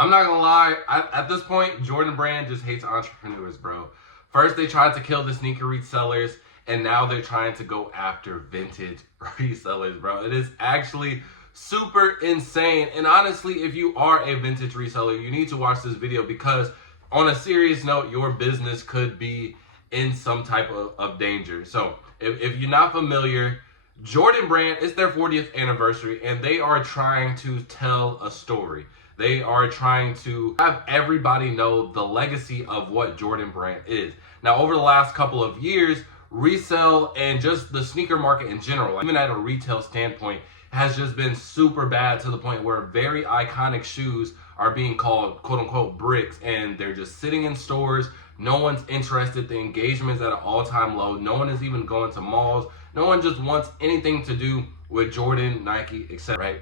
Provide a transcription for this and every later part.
I'm not gonna lie, at this point, Jordan Brand just hates entrepreneurs, bro. First, they tried to kill the sneaker resellers, and now they're trying to go after vintage resellers, bro. It is actually super insane. And honestly, if you are a vintage reseller, you need to watch this video because on a serious note, your business could be in some type of danger. So if you're not familiar, Jordan Brand, it's their 40th anniversary, and they are trying to tell a story. They are trying to have everybody know the legacy of what Jordan Brand is. Now, over the last couple of years, resell and just the sneaker market in general, even at a retail standpoint, has just been super bad to the point where very iconic shoes are being called quote unquote bricks, and they're just sitting in stores. No one's interested. The engagement's at an all-time low. No one is even going to malls. No one just wants anything to do with Jordan, Nike, etc. Right?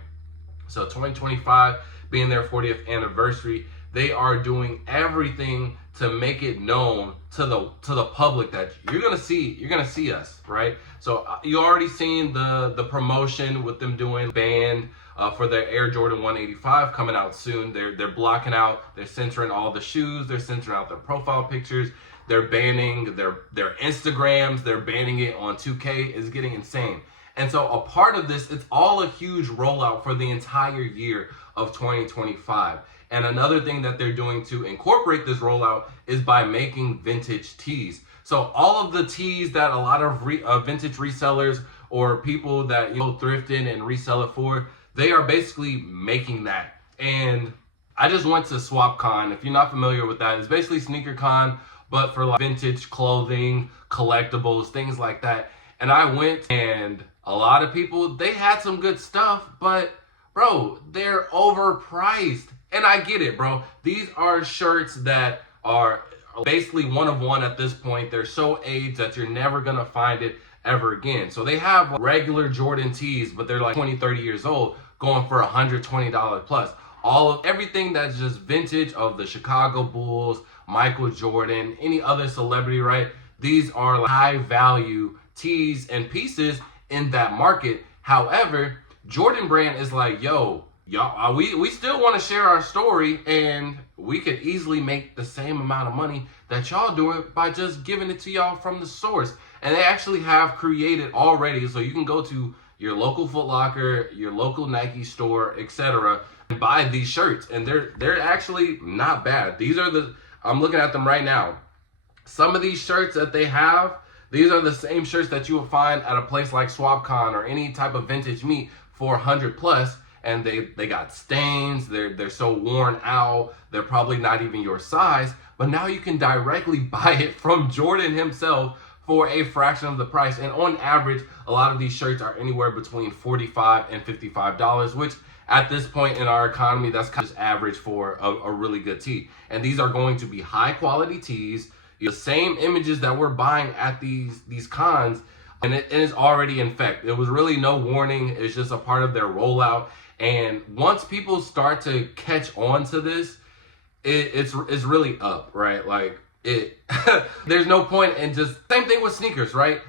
So 2025 being their 40th anniversary, they are doing everything to make it known to the public that you're gonna see us, right? So you already seen the promotion with them doing band for their Air Jordan 185 coming out soon. They're blocking out, they're censoring all the shoes, they're censoring out their profile pictures, they're banning their Instagrams, they're banning it on 2K. It's getting insane. And so a part of this, it's all a huge rollout for the entire year of 2025. And another thing that they're doing to incorporate this rollout is by making vintage tees. So all of the tees that a lot of vintage resellers or people that thrift in and resell it for, they are basically making that. And I just went to SwapCon. If you're not familiar with that, it's basically SneakerCon, but for like vintage clothing, collectibles, things like that. And I went, and a lot of people, they had some good stuff, but bro, they're overpriced. And I get it, bro. These are shirts that are basically one of one at this point. They're so aged that you're never gonna find it ever again. So they have regular Jordan tees, but they're like 20, 30 years old, going for $120 plus. Everything that's just vintage of the Chicago Bulls, Michael Jordan, any other celebrity, right? These are like high value tees and pieces in that market. However, Jordan Brand is like, yo, y'all, we still want to share our story, and we could easily make the same amount of money that y'all doing by just giving it to y'all from the source. And they actually have created already, so you can go to your local Foot Locker, your local Nike store, etc., and buy these shirts, and they're actually not bad. I'm looking at them right now. Some of these shirts that they have, these are the same shirts that you would find at a place like SwapCon or any type of vintage meet for 100 plus. And they got stains, they're so worn out, they're probably not even your size, but now you can directly buy it from Jordan himself for a fraction of the price. And on average, a lot of these shirts are anywhere between $45 and $55, which at this point in our economy, that's kind of average for a really good tee. And these are going to be high quality tees, the same images that we're buying at these cons, and it is already in effect. There was really no warning, it's just a part of their rollout. And once people start to catch on to this, it's really up, right? Like there's no point in just, same thing with sneakers, right?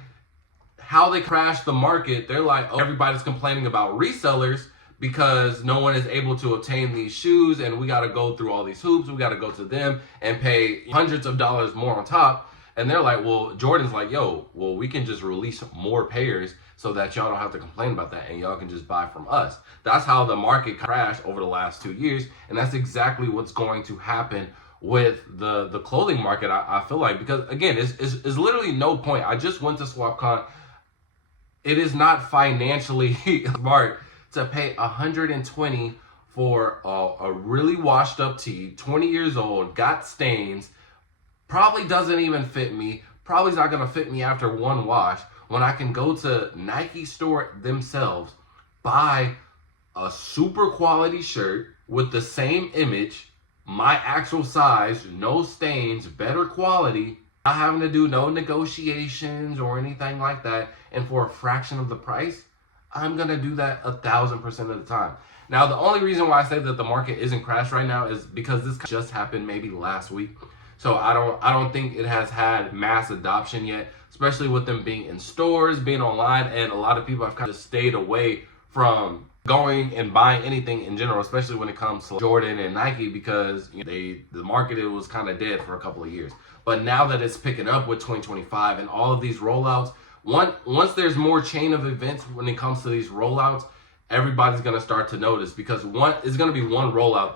How they crashed the market, they're like, oh, everybody's complaining about resellers because no one is able to obtain these shoes, and we got to go through all these hoops. We got to go to them and pay hundreds of dollars more on top. And they're like, well, Jordan's like, yo, well, we can just release more pairs so that y'all don't have to complain about that, and y'all can just buy from us. That's how the market crashed over the last 2 years, and that's exactly what's going to happen with the clothing market, I feel like, because again, it's literally no point. I just went to SwapCon. It is not financially smart to pay $120 for a really washed up tee, 20 years old, got stains, probably doesn't even fit me, probably is not gonna fit me after one wash, when I can go to Nike store themselves, buy a super quality shirt with the same image, my actual size, no stains, better quality, not having to do no negotiations or anything like that, and for a fraction of the price. I'm gonna do that 1,000% of the time. Now, the only reason why I say that the market isn't crashed right now is because this just happened maybe last week. So I don't think it has had mass adoption yet, especially with them being in stores, being online, and a lot of people have kind of stayed away from going and buying anything in general, especially when it comes to Jordan and Nike, because the market was kind of dead for a couple of years. But now that it's picking up with 2025 and all of these rollouts, once there's more chain of events when it comes to these rollouts, everybody's gonna start to notice, because it's gonna be one rollout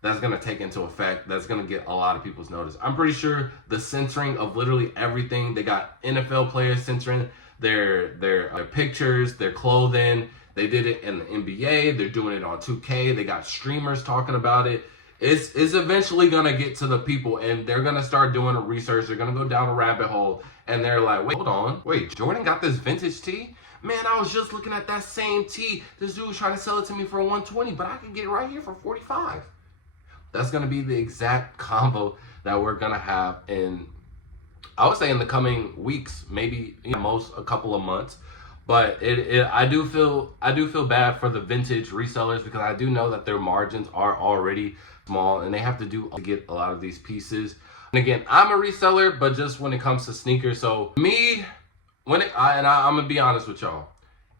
that's gonna take into effect that's gonna get a lot of people's notice. I'm pretty sure the censoring of literally everything. They got NFL players censoring their pictures, their clothing. They did it in the NBA. They're doing it on 2K. They got streamers talking about it. It's eventually gonna get to the people, and they're gonna start doing a research. They're gonna go down a rabbit hole, and they're like, wait, hold on, wait, Jordan got this vintage tee? Man, I was just looking at that same tee. This dude was trying to sell it to me for $120, but I can get it right here for $45. That's gonna be the exact combo that we're gonna have in, I would say, in the coming weeks, maybe most a couple of months. But I do feel bad for the vintage resellers, because I do know that their margins are already small, and they have to get a lot of these pieces. And again, I'm a reseller, but just when it comes to sneakers. So me, I'm gonna be honest with y'all,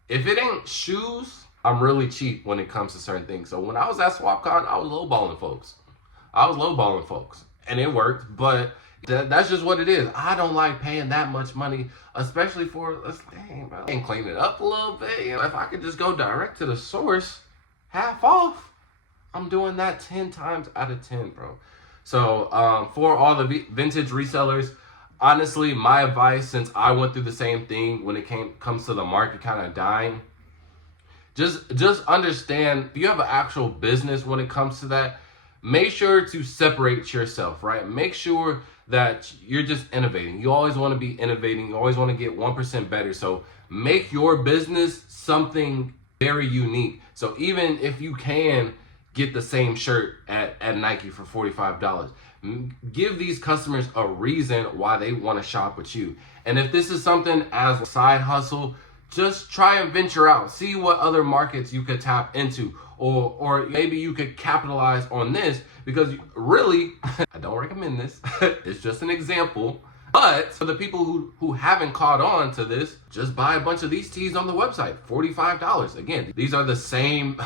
if it ain't shoes, I'm really cheap when it comes to certain things. So when I was at SwapCon, I was lowballing folks, and it worked. But that's just what it is. I don't like paying that much money, especially for, dang, bro, and clean it up a little bit. If I could just go direct to the source, half off, I'm doing that 10 times out of 10, bro. So for all the vintage resellers, honestly, my advice, since I went through the same thing when it comes to the market kind of dying, just understand, if you have an actual business when it comes to that, make sure to separate yourself, right? Make sure that you're just innovating. You always want to be innovating. You always want to get 1% better. So make your business something very unique. So even if you can get the same shirt at Nike for $45, give these customers a reason why they want to shop with you. And if this is something as a side hustle, just try and venture out. See what other markets you could tap into. Or maybe you could capitalize on this, because really, I don't recommend this. It's just an example. But for the people who haven't caught on to this, just buy a bunch of these tees on the website, $45. Again, these are the same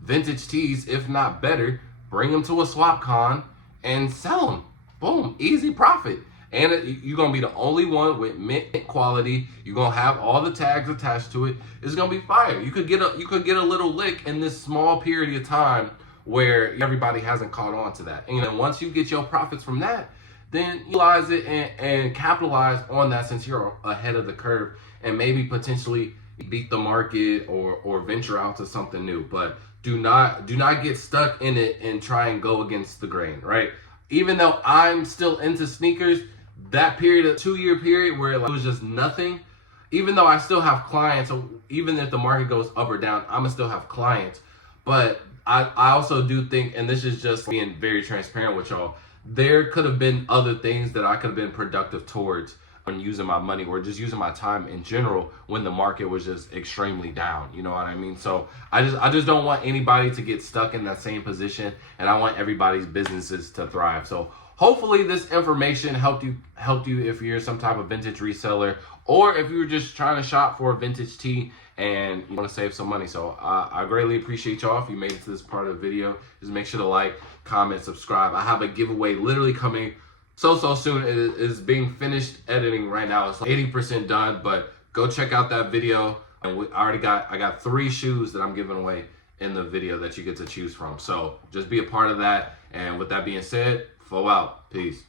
vintage tees, if not better. Bring them to a SwapCon and sell them. Boom, easy profit. And you're gonna be the only one with mint quality. You're gonna have all the tags attached to it. It's gonna be fire. You could get a little lick in this small period of time where everybody hasn't caught on to that. And once you get your profits from that, then utilize it and capitalize on that, since you're ahead of the curve, and maybe potentially beat the market or venture out to something new. But do not get stuck in it and try and go against the grain, right? Even though I'm still into sneakers, that period, a 2-year period where it was just nothing, even though I still have clients, so even if the market goes up or down, I'm gonna still have clients. But I also do think, and this is just being very transparent with y'all, there could have been other things that I could have been productive towards on using my money, or just using my time in general, when the market was just extremely down. You know what I mean? So I just don't want anybody to get stuck in that same position, and I want everybody's businesses to thrive. So hopefully this information helped you if you're some type of vintage reseller, or if you're just trying to shop for a vintage tee and you want to save some money. So I greatly appreciate y'all if you made it to this part of the video. Just make sure to like, comment, subscribe. I have a giveaway literally coming so soon. It is being finished editing right now. It's like 80% done, but go check out that video. And I got 3 shoes that I'm giving away in the video that you get to choose from. So just be a part of that. And with that being said, flow out. Peace.